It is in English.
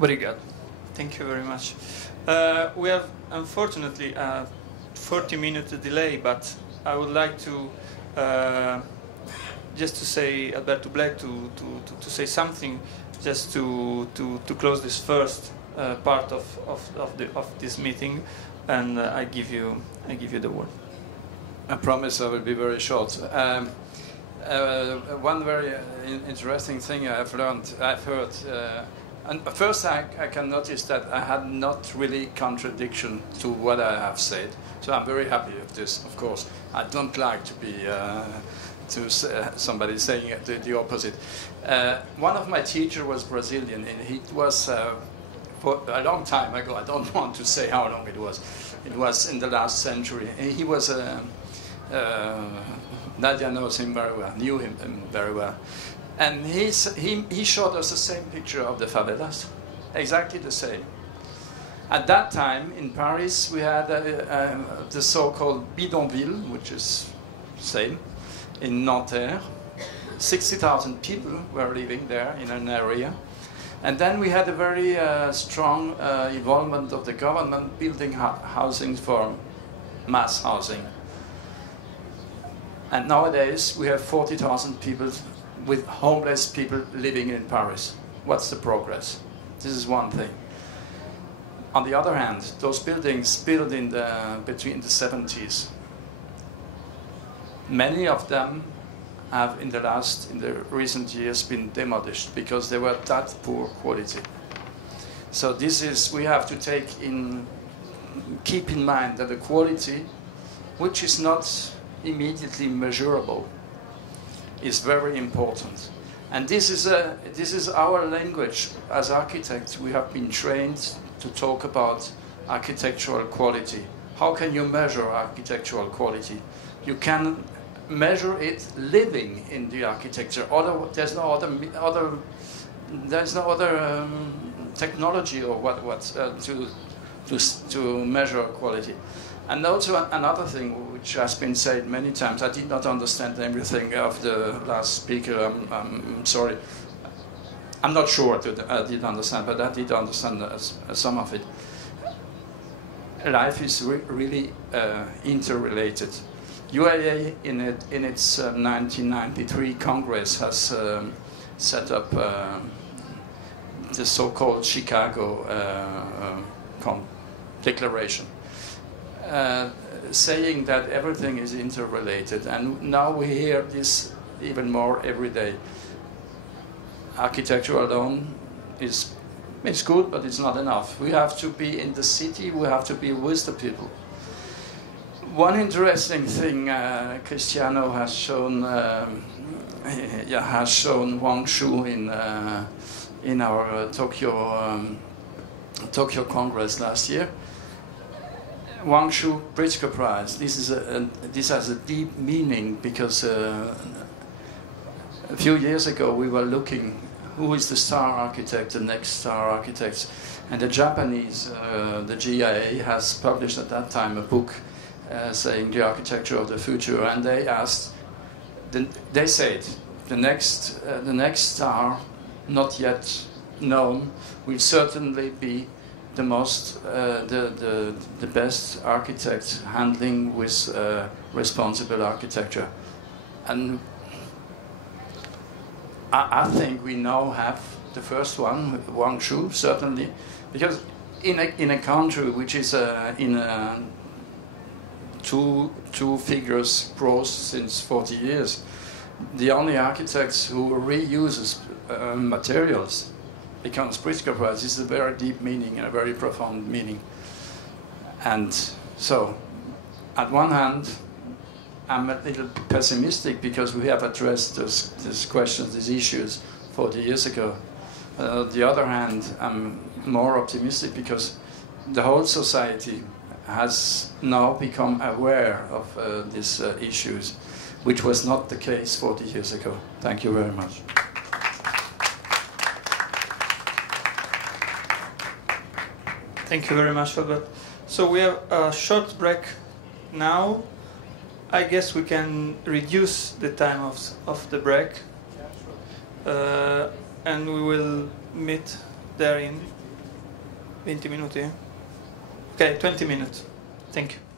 Obrigado. Thank you very much. We have, unfortunately, a 40-minute delay, but I would like to just to say, Alberto Black, to say something, just to close this first part of this meeting, and I give you the word. I promise I will be very short. One very interesting thing I've heard. And first, I can notice that I had not really contradiction to what I have said. So I'm very happy with this. Of course, I don't like to be somebody saying the opposite. One of my teachers was Brazilian, and he was for a long time ago. I don't want to say how long it was. It was in the last century. And he was Nadia knows him very well, knew him very well. And he showed us the same picture of the favelas, exactly the same. At that time, in Paris, we had the so-called bidonville, which is same, in Nanterre. 60,000 people were living there in an area. And then we had a very strong involvement of the government building housing for mass housing. And nowadays, we have 40,000 people with homeless people living in Paris. What's the progress? This is one thing. On the other hand, those buildings built in between the 70s, many of them have in the recent years been demolished because they were that poor quality. So we have to keep in mind that the quality, which is not immediately measurable, is very important. And this is our language. As architects, we have been trained to talk about architectural quality. How can you measure architectural quality? You can measure it living in the architecture. There's no other technology or to measure quality. And also another thing which has been said many times, I did not understand everything of the last speaker, I'm sorry. I'm not sure I did understand, but I did understand some of it. Life is really interrelated. UAA in its 1993 Congress has set up the so-called Chicago Declaration. Saying that everything is interrelated, and now we hear this even more every day. Architecture alone is good, but it's not enough. We have to be in the city, we have to be with the people. One interesting thing Cristiano has shown Wang Shu in our Tokyo Congress last year. Wang Shu Pritzker Prize. This has a deep meaning because a few years ago we were looking who is the star architect, the next star architect, and the Japanese, the GIA has published at that time a book saying the architecture of the future, and they asked, they said the next star, not yet known, will certainly be the best architect handling with responsible architecture. And I think we now have the first one, Wang Shu, certainly, because in a country which is in two figures growth since 40 years, the only architects who reuses materials becomes Pritzker Prize. This is a very deep meaning and a very profound meaning. And so, at one hand, I'm a little pessimistic because we have addressed these questions, these issues 40 years ago. On the other hand, I'm more optimistic because the whole society has now become aware of these issues, which was not the case 40 years ago. Thank you very much. Thank you very much, Albert. So we have a short break now. I guess we can reduce the time of the break. And we will meet therein 20 minuti? Ok, 20 minutes. Thank you.